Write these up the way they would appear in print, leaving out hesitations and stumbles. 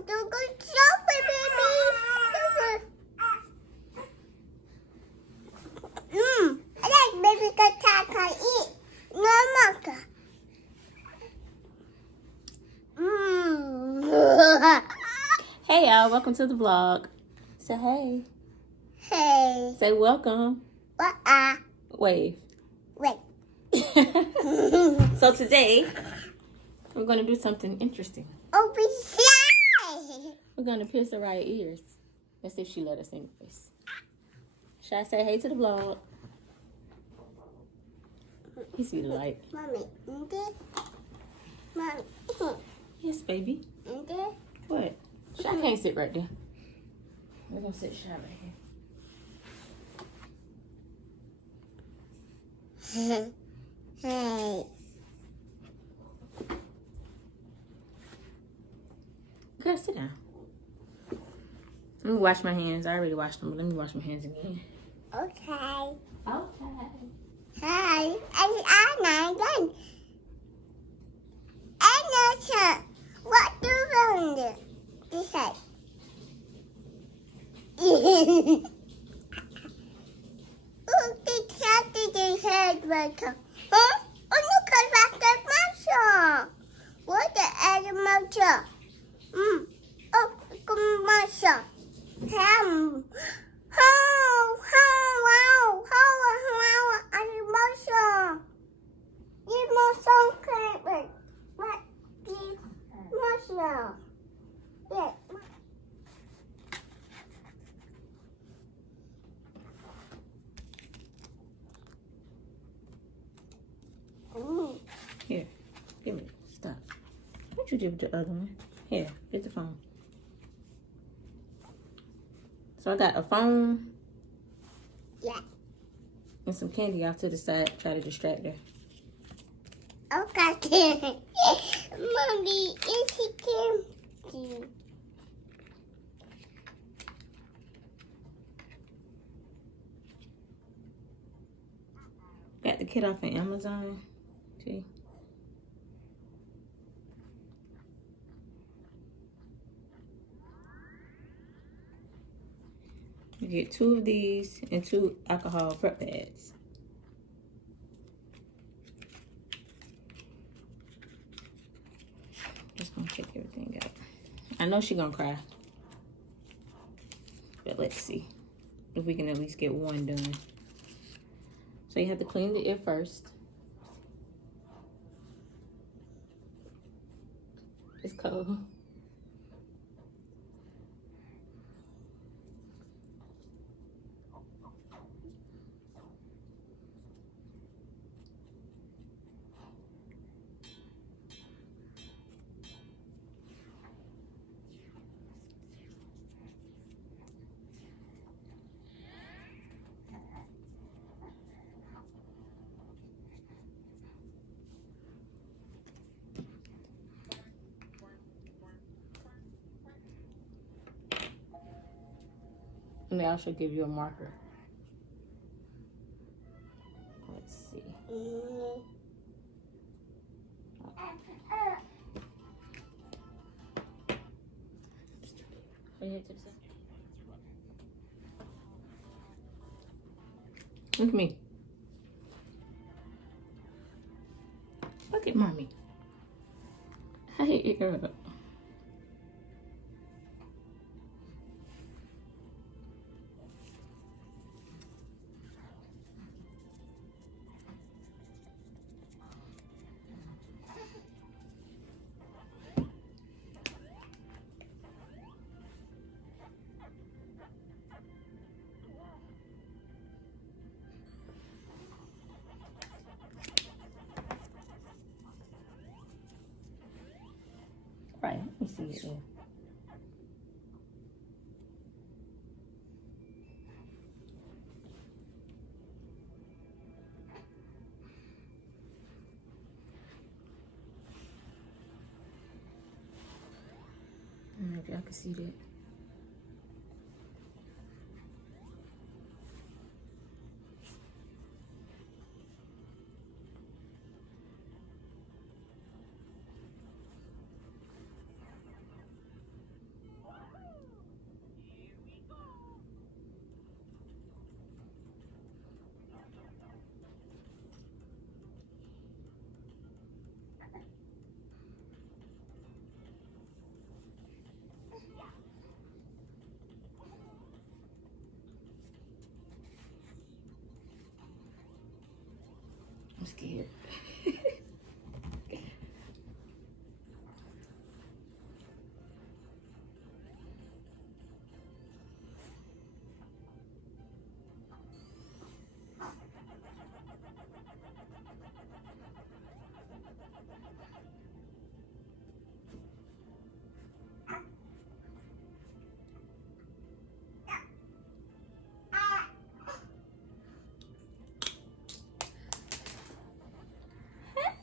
do good shopping, baby. I like baby can eat. No, Maka. Hey y'all, welcome to the vlog. Say hey. Hey. Say welcome. What? Wave. Wait. So today, we're going to do something interesting. Oh, be shy. We're going to pierce her right ears. Let's see if she let us anyways. Should I say hey to the vlog? You see the light. Mommy, Mommy. Yes, baby. What? Shy can't sit right there. We're going to sit Shy right here. Hey. Girl, sit down. Let me wash my hands. I already washed them, but let me wash my hands again. Okay. Okay. Hi. I'm done. And what do you do? This side. Oh, the cat did head worker. Huh? Oh, look at that muscle. What the animal? Oh, come muscle. Ham. How, animal. You muscle came. What? Muscle. Yeah. Here, give me. Stop. What you do with the other one? Here, get the phone. So I got a phone. Yeah. And some candy off to the side. Try to distract her. Okay. Mommy, is he candy? Got the kit off of Amazon. See? You get 2 of these and 2 alcohol prep pads. Just gonna check everything out. I know she's gonna cry. But let's see if we can at least get one done. So you have to clean the ear first. It's cold. And they also give you a marker. Let's see. Look at me. Look at mommy. Hey, girl. Right, let me see it there. Maybe I can see that. scared.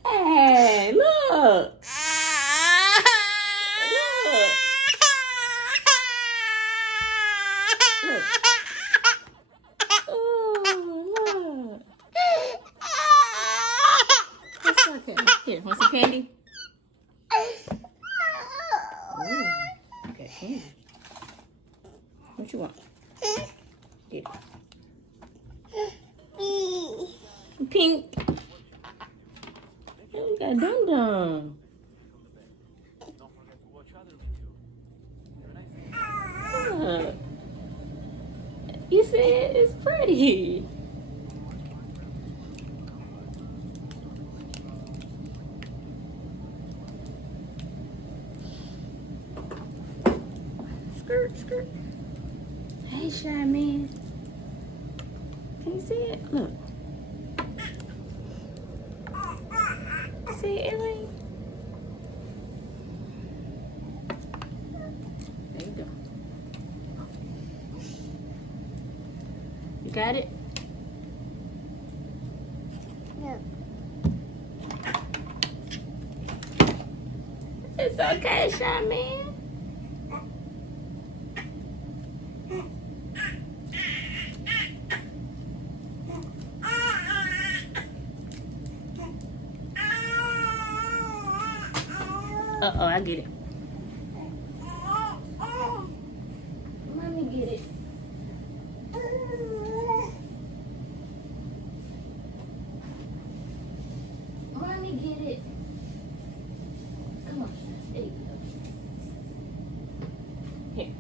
Hey, look. Look. Oh, look. What's okay? Here, want some candy? Ooh, okay, candy. What you want? Here. Pink. Oh, we got Dum Dum. Look. You see it? It's pretty. Skirt, skirt. Hey, shy man. Can you see it? Look. See it, earring? There you go. You got it? No. It's okay, shy man. Uh-oh, I get it. Mommy get it. Mommy get it. Come on, there you go. Here.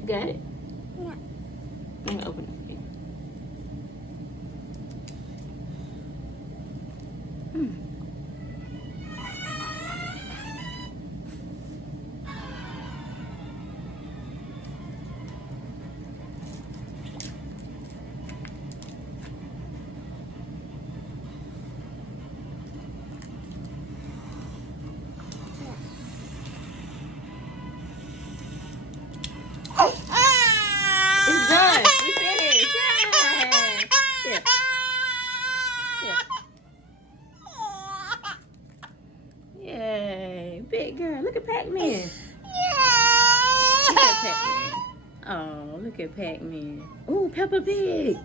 You got it? Yeah. Let me open it. It's done. We finished. Yay. Here. Here. Yay. Big girl. Look at Pac-Man. Look at Pac-Man. Oh, look at Pac-Man. Oh, Peppa Pig.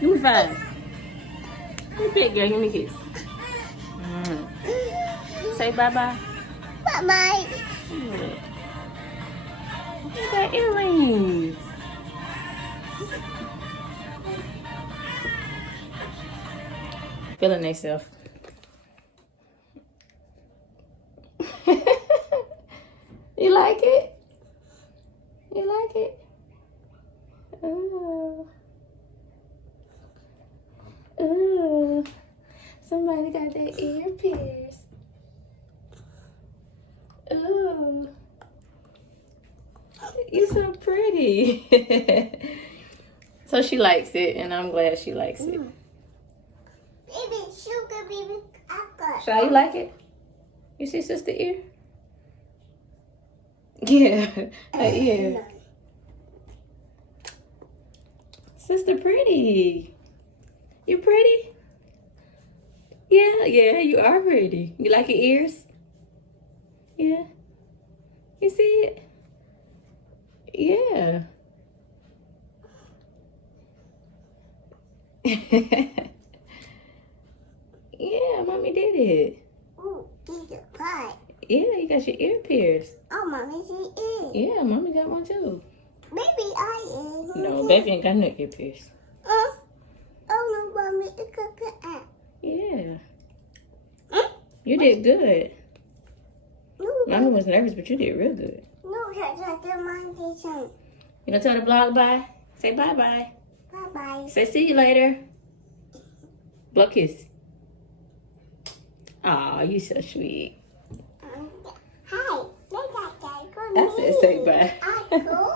Give me 5. Hey, big girl. Give me a kiss. Say bye-bye. Bye-bye. Look at that earrings. Feeling themselves. You like it? You like it? Ooh. Ooh. Somebody got their ear pierced. Ooh. You're so pretty. So she likes it, and I'm glad she likes it. Baby, sugar, baby, caca. Shy, you like it? You see sister ear? Yeah, her ear. Sister pretty. You pretty? Yeah, you are pretty. You like your ears? Yeah. You see it? Yeah. Yeah, mommy did it. Oh, these are pie. Yeah, you got your ear pierced. Oh, mommy she is. Yeah, mommy got one too. Baby, I is. No, baby ain't got no ear piercing. Oh no, mommy, it could be out. Yeah. You did good. No, Mommy was nervous, but you did real good. no, that's not the monkey song. You gonna tell the vlog bye? Say bye-bye. Bye-bye. Say see you later. Blow kiss. Aw, you so sweet. Hi, look at that. I said say bye. I go.